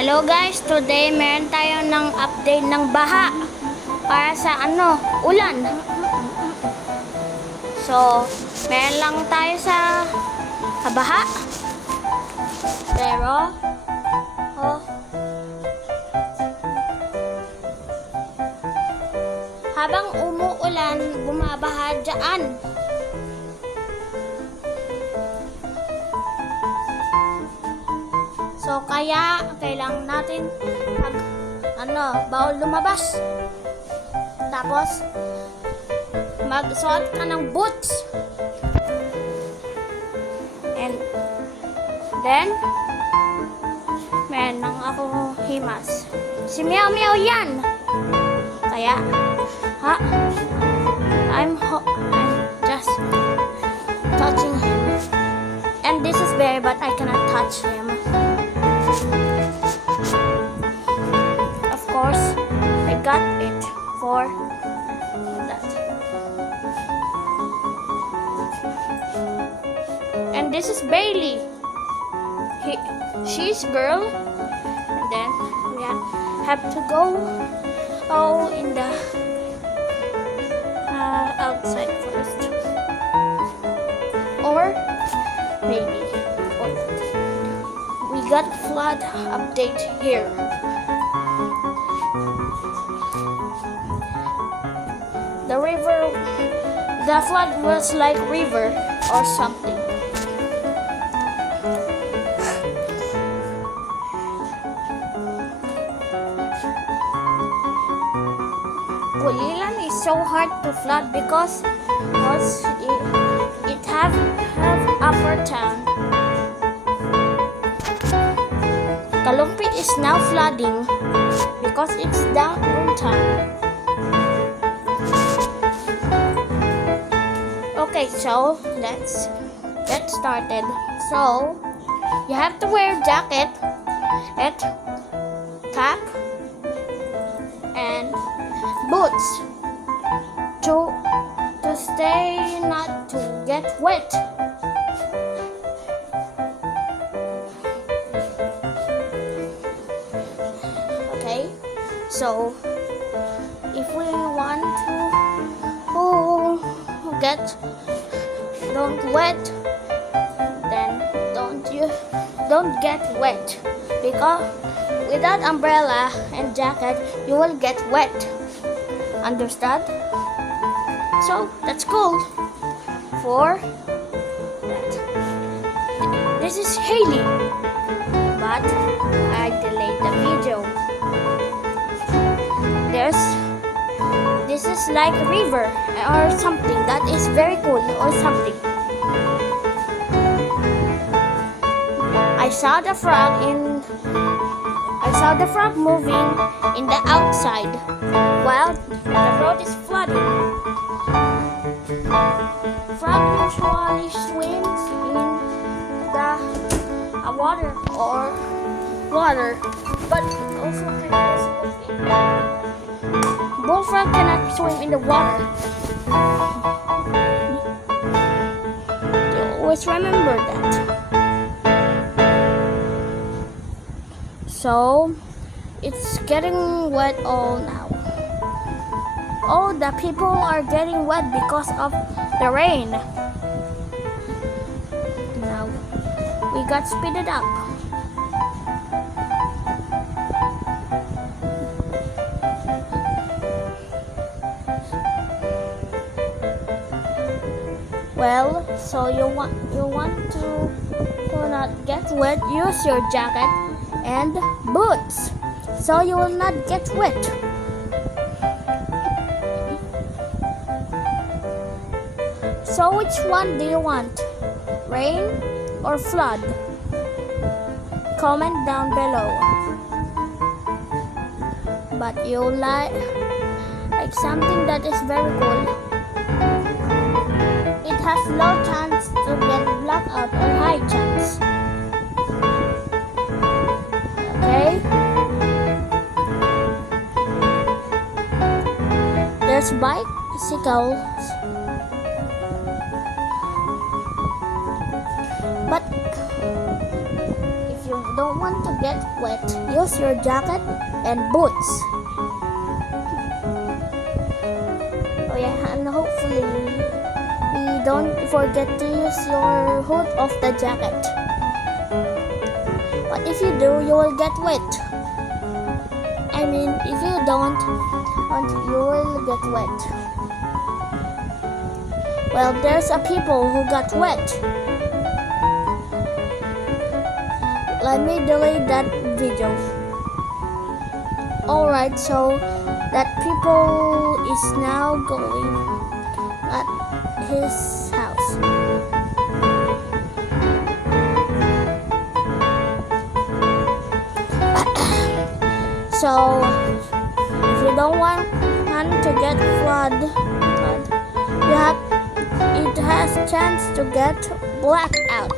Hello guys, today meron tayo ng update ng baha para sa ulan. So, meron lang tayo sa baha. Pero, habang umuulan, bumabaha dyan. So, kaya kailangan natin bawal lumabas. Tapos, magsuot ka ng boots. And then, meron lang ako himas. Si Meow Meow yan. Kaya, I'm just touching him. And this is Barry, but I cannot touch him. Of course, I got it for that. And this is Bailey. She's girl. And then we have to go in the outside first. Or maybe we got flood update here. The flood was like river or something. Pulilan is so hard to flood because it have upper town. Kalumpit is now flooding because it's downtown. Okay, so let's get started. So you have to wear jacket, cap, and boots to stay not to get wet. Okay, so if we want to don't wet, then don't get wet, because without umbrella and jacket you will get wet. Understand? So that's cool for that. This is Haley, but I delayed the video. This is like a river or something that is very cool or something. I saw the frog moving in the outside while the road is flooding. Frog usually swims in the water, but also cannot swim. Bullfrog cannot swim in the water. You always remember that. So it's getting wet all now. All the people are getting wet because of the rain. Now we got speeded up. Well, so you want to not get wet, use your jacket and boots so you will not get wet. So which one do you want? Rain or flood? Comment down below. But you like something that is very cool. It has low chance to get blackout or high chance. Okay? There's bicycles. But if you don't want to get wet, you use your jacket and boots. Oh yeah, and hopefully you don't forget to use your hood of the jacket. But if you do, you will get wet. I mean, if you don't, you will get wet. Well, there's a people who got wet. Let me delete that video. Alright, so that people is now going at his house. So if you don't want to get flood, it has chance to get blackout,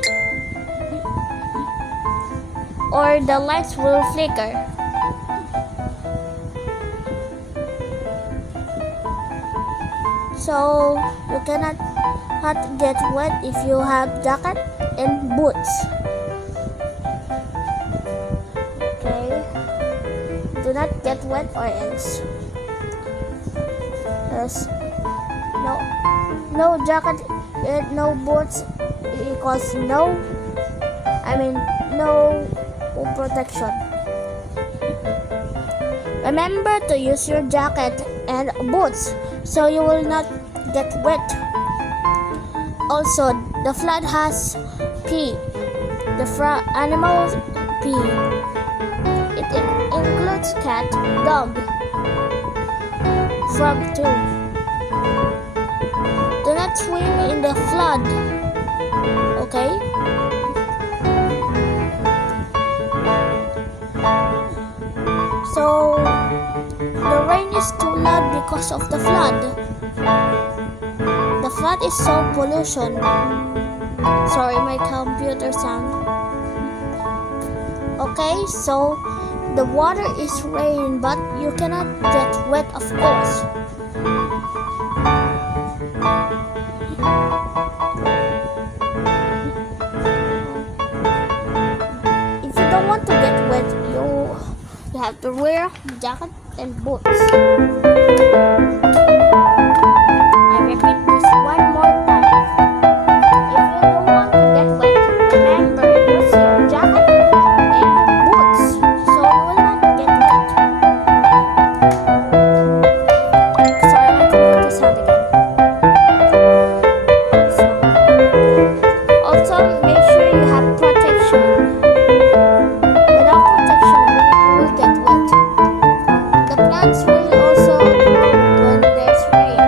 or the lights will flicker. So you cannot get wet if you have jacket and boots. Okay, do not get wet or else. Yes. No jacket and no boots equals no protection. Remember to use your jacket and boots so you will not get wet. Also, the flood has pee. The animals pee. It includes cat, dog, frog too. Do not swim in the flood, okay? So, the rain is too loud because of the flood. The flood is so pollution. Sorry, my computer sound. Okay, so the water is rain, but you cannot get wet, of course. If you don't want to get wet, you have to wear jacket and boots. I repeat this one more time. If you don't want to get wet, remember use your jacket and boots so you will not get wet. Sorry, my computer sound again. Also, make sure you have protection. Without protection, you will get wet. The plants will also grow when there's rain.